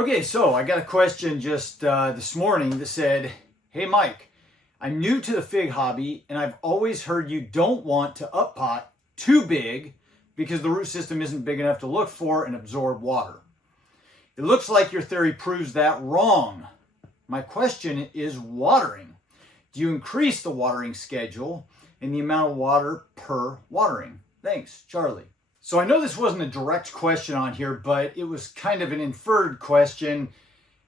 Okay, so I got a question just this morning that said, hey Mike, I'm new to the fig hobby and I've always heard you don't want to up pot too big because the root system isn't big enough to look for and absorb water. It looks like your theory proves that wrong. My question is watering. Do you increase the watering schedule and the amount of water per watering? Thanks, Charlie. So I know this wasn't a direct question on here, but it was kind of an inferred question.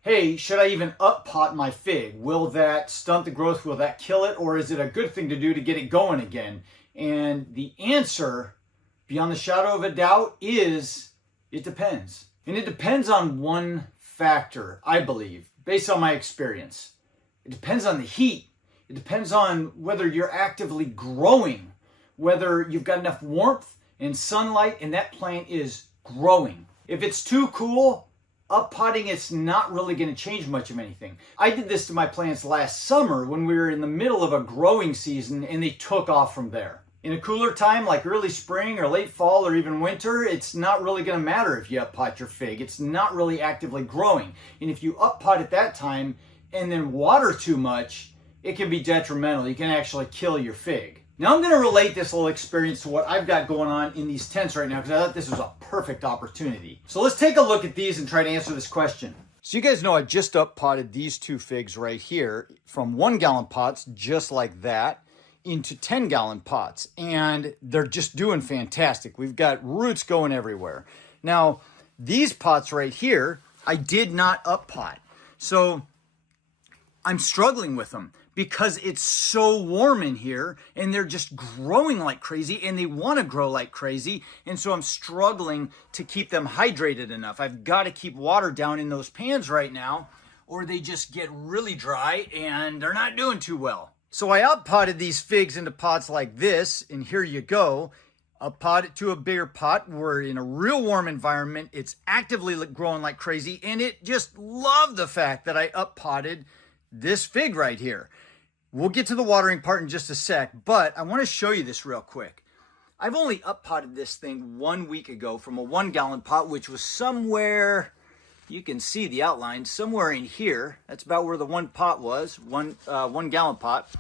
Hey, should I even up pot my fig? Will that stunt the growth? Will that kill it? Or is it a good thing to do to get it going again? And the answer, beyond the shadow of a doubt, is it depends. And it depends on one factor, I believe, based on my experience. It depends on the heat. It depends on whether you're actively growing, whether you've got enough warmth and sunlight and that plant is growing. If it's too cool, up potting, it's not really going to change much of anything. I did this to my plants last summer when we were in the middle of a growing season and they took off from there. In a cooler time like early spring or late fall or even winter, it's not really going to matter if you up pot your fig. It's not really actively growing. And if you up pot at that time and then water too much, it can be detrimental. You can actually kill your fig. Now I'm going to relate this little experience to what I've got going on in these tents right now because I thought this was a perfect opportunity. So let's take a look at these and try to answer this question. So you guys know I just up potted these two figs right here from 1 gallon pots just like that into 10 gallon pots, and they're just doing fantastic. We've got roots going everywhere. Now these pots right here I did not up pot, so I'm struggling with them because it's so warm in here and they're just growing like crazy and they want to grow like crazy. And so I'm struggling to keep them hydrated enough. I've got to keep water down in those pans right now or they just get really dry and they're not doing too well. So I up potted these figs into pots like this, and here you go. Up pot it to a bigger pot. We're in a real warm environment. It's actively growing like crazy and it just loved the fact that I up potted this fig right here. We'll get to the watering part in just a sec, but I want to show you this real quick. I've only up potted this thing 1 week ago from a 1 gallon pot, which was somewhere, you can see the outline, somewhere in here. That's about where the one pot was, one gallon pot.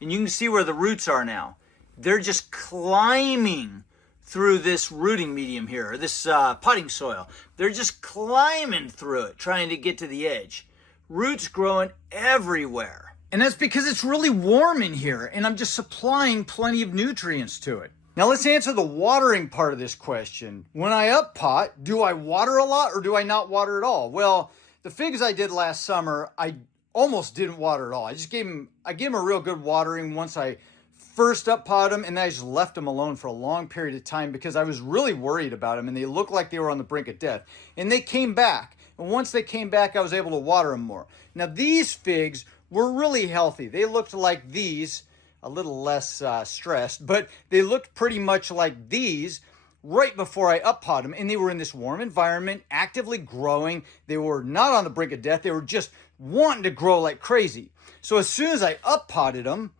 And you can see where the roots are now. They're just climbing through this rooting medium here, or this potting soil. They're just climbing through it, trying to get to the edge. Roots growing everywhere. And that's because it's really warm in here and I'm just supplying plenty of nutrients to it. Now let's answer the watering part of this question. When I up pot, do I water a lot or do I not water at all? Well, the figs I did last summer, I almost didn't water at all. I gave them a real good watering once I first up potted them, and then I just left them alone for a long period of time because I was really worried about them and they looked like they were on the brink of death. And they came back. And once they came back, I was able to water them more. Now these figs were really healthy. They looked like these, a little less stressed, but they looked pretty much like these right before I up potted them. And they were in this warm environment, actively growing. They were not on the brink of death. They were just wanting to grow like crazy. So as soon as I up potted them,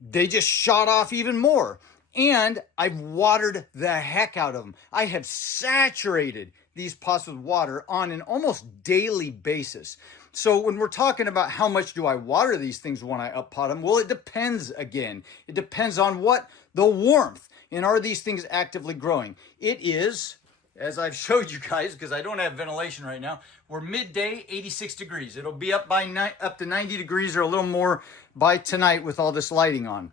they just shot off even more. And I've watered the heck out of them. I have saturated these pots with water on an almost daily basis. So when we're talking about how much do I water these things when I up pot them, well, it depends again. It depends on what? The warmth. And are these things actively growing? It is, as I've showed you guys, because I don't have ventilation right now, we're midday, 86 degrees. It'll be up to 90 degrees or a little more by tonight with all this lighting on.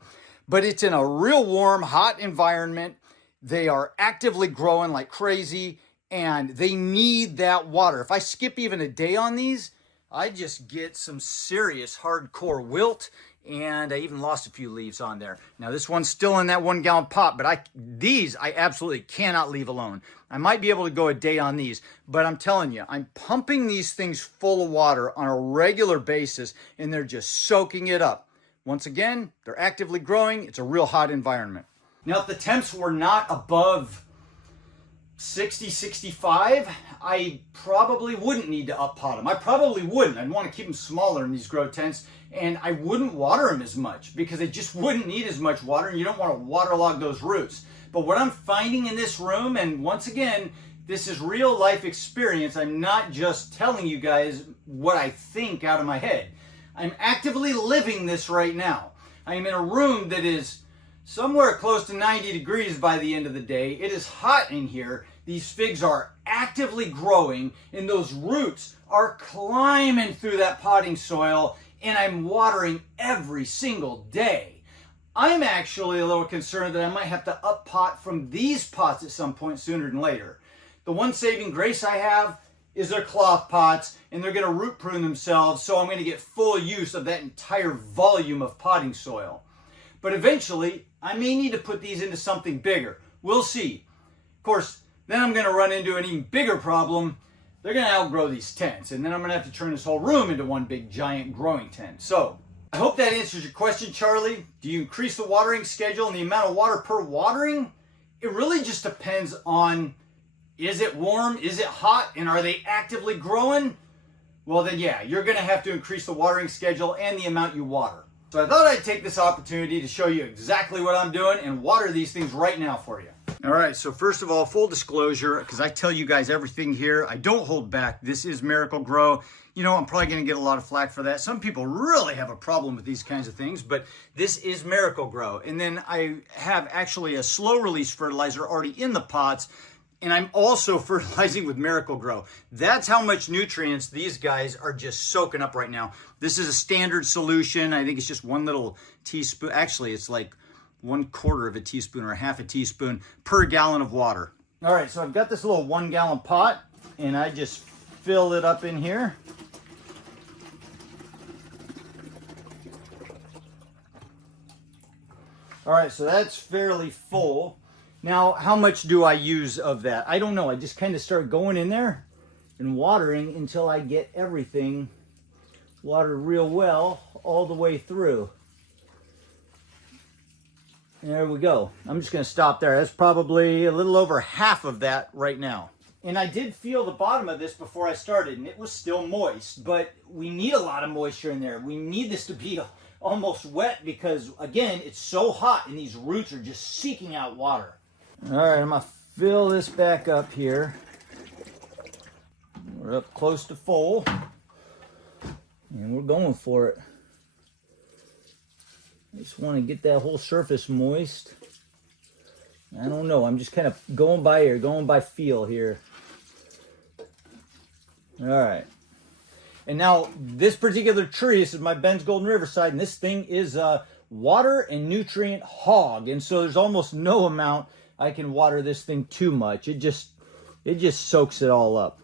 But it's in a real warm, hot environment. They are actively growing like crazy and they need that water. If I skip even a day on these, I just get some serious hardcore wilt, and I even lost a few leaves on there. Now this one's still in that 1 gallon pot, but these I absolutely cannot leave alone. I might be able to go a day on these, but I'm telling you, I'm pumping these things full of water on a regular basis and they're just soaking it up. Once again, they're actively growing. It's a real hot environment. Now if the temps were not above 60, 65, I probably wouldn't need to up pot them. I probably wouldn't. I'd want to keep them smaller in these grow tents, and I wouldn't water them as much because they just wouldn't need as much water, and you don't want to waterlog those roots. But what I'm finding in this room, and once again, This is real life experience. I'm not just telling you guys what I think out of my head. I'm actively living this right now. I am in a room that is somewhere close to 90 degrees by the end of the day. It is hot in here. These figs are actively growing and those roots are climbing through that potting soil, and I'm watering every single day. I'm actually a little concerned that I might have to up pot from these pots at some point sooner than later. The one saving grace I have is they're cloth pots and they're going to root prune themselves, so I'm going to get full use of that entire volume of potting soil. But eventually, I may need to put these into something bigger. We'll see. Of course, then I'm going to run into an even bigger problem. They're going to outgrow these tents, and then I'm going to have to turn this whole room into one big giant growing tent. So, I hope that answers your question, Charlie. Do you increase the watering schedule and the amount of water per watering? It really just depends on, is it warm, is it hot, and are they actively growing? Well then yeah, you're going to have to increase the watering schedule and the amount you water. So I thought I'd take this opportunity to show you exactly what I'm doing and water these things right now for you. All right, so first of all, full disclosure, because I tell you guys everything here, I don't hold back. This is Miracle Grow. You know, I'm probably going to get a lot of flack for that. Some people really have a problem with these kinds of things, but this is Miracle Grow. And then I have actually a slow release fertilizer already in the pots, and I'm also fertilizing with Miracle Grow. That's how much nutrients these guys are just soaking up right now. This is a standard solution. I think it's just one little teaspoon. Actually, it's like 1/4 of a teaspoon or 1/2 a teaspoon per gallon of water. All right, so I've got this little 1 gallon pot, and I just fill it up in here. All right, so that's fairly full. Now, how much do I use of that? I don't know. I just kind of start going in there and watering until I get everything watered real well all the way through. There we go. I'm just going to stop there. That's probably a little over half of that right now. And I did feel the bottom of this before I started, and it was still moist, but we need a lot of moisture in there. We need this to be almost wet because, again, it's so hot and these roots are just seeking out water. All right, I'm going to fill this back up here. We're up close to full, and we're going for it. I just want to get that whole surface moist. I don't know. I'm just kind of going by ear, going by feel here. All right. And now this particular tree, this is my Ben's Golden Riverside, and this thing is a water and nutrient hog. And so there's almost no amount I can water this thing too much. It just soaks it all up.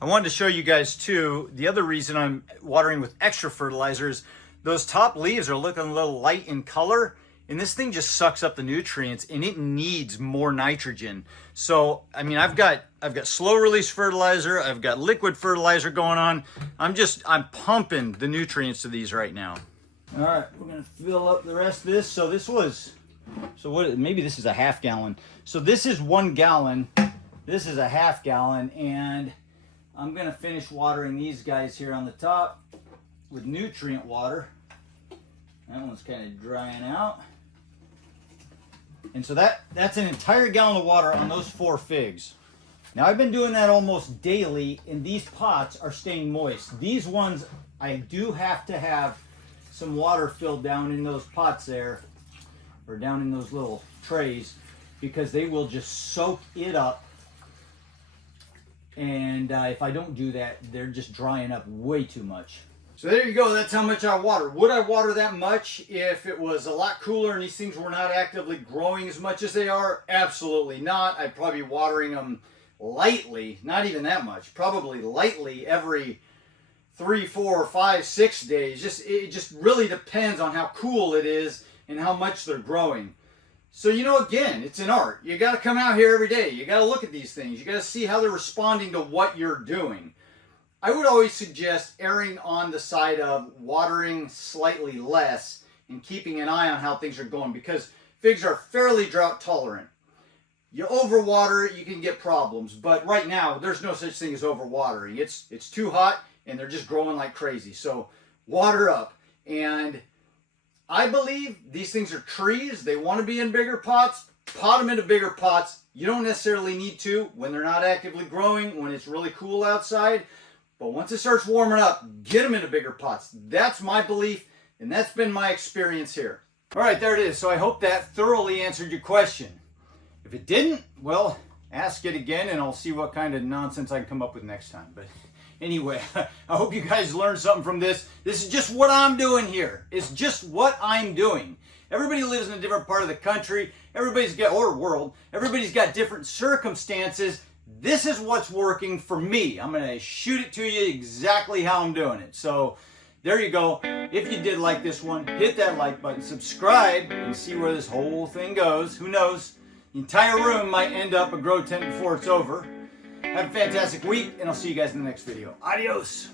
I wanted to show you guys too, the other reason I'm watering with extra fertilizers. Those top leaves are looking a little light in color, and this thing just sucks up the nutrients, and it needs more nitrogen. So, I mean, I've got slow release fertilizer, I've got liquid fertilizer going on. I'm pumping the nutrients to these right now. All right, we're gonna fill up the rest of this. Maybe this is a 1/2 gallon. So this is 1 gallon, this is a 1/2 gallon, and I'm gonna finish watering these guys here on the top with nutrient water. That one's kind of drying out. And so that's an entire gallon of water on those 4 figs. Now I've been doing that almost daily, and these pots are staying moist. These ones, I do have to have some water filled down in those pots there, or down in those little trays, because they will just soak it up. And if I don't do that, they're just drying up way too much. So there you go, that's how much I water. Would I water that much if it was a lot cooler and these things were not actively growing as much as they are? Absolutely not. I'd probably be watering them lightly, not even that much, probably lightly every 3, 4, 5, 6 days. It just really depends on how cool it is and how much they're growing. So, you know, again, it's an art. You got to come out here every day. You got to look at these things. You got to see how they're responding to what you're doing. I would always suggest erring on the side of watering slightly less and keeping an eye on how things are going, because figs are fairly drought tolerant. You overwater it, you can get problems, but right now there's no such thing as overwatering. It's too hot and they're just growing like crazy. So water up. And I believe these things are trees. They want to be in bigger pots. pot them into bigger pots. You don't necessarily need to when they're not actively growing, when it's really cool outside. But once it starts warming up, get them into bigger pots. That's my belief, and that's been my experience here. All right, there it is. So I hope that thoroughly answered your question. If it didn't, well, ask it again, and I'll see what kind of nonsense I can come up with next time. But anyway, I hope you guys learned something from this. This is just what I'm doing here. It's just what I'm doing. Everybody lives in a different part of the country. Or world. Everybody's got different circumstances. This is what's working for me. I'm going to shoot it to you exactly how I'm doing it. So there you go. If you did like this one, hit that like button, subscribe, and see where this whole thing goes. Who knows? The entire room might end up a grow tent before it's over. Have a fantastic week, and I'll see you guys in the next video. Adios.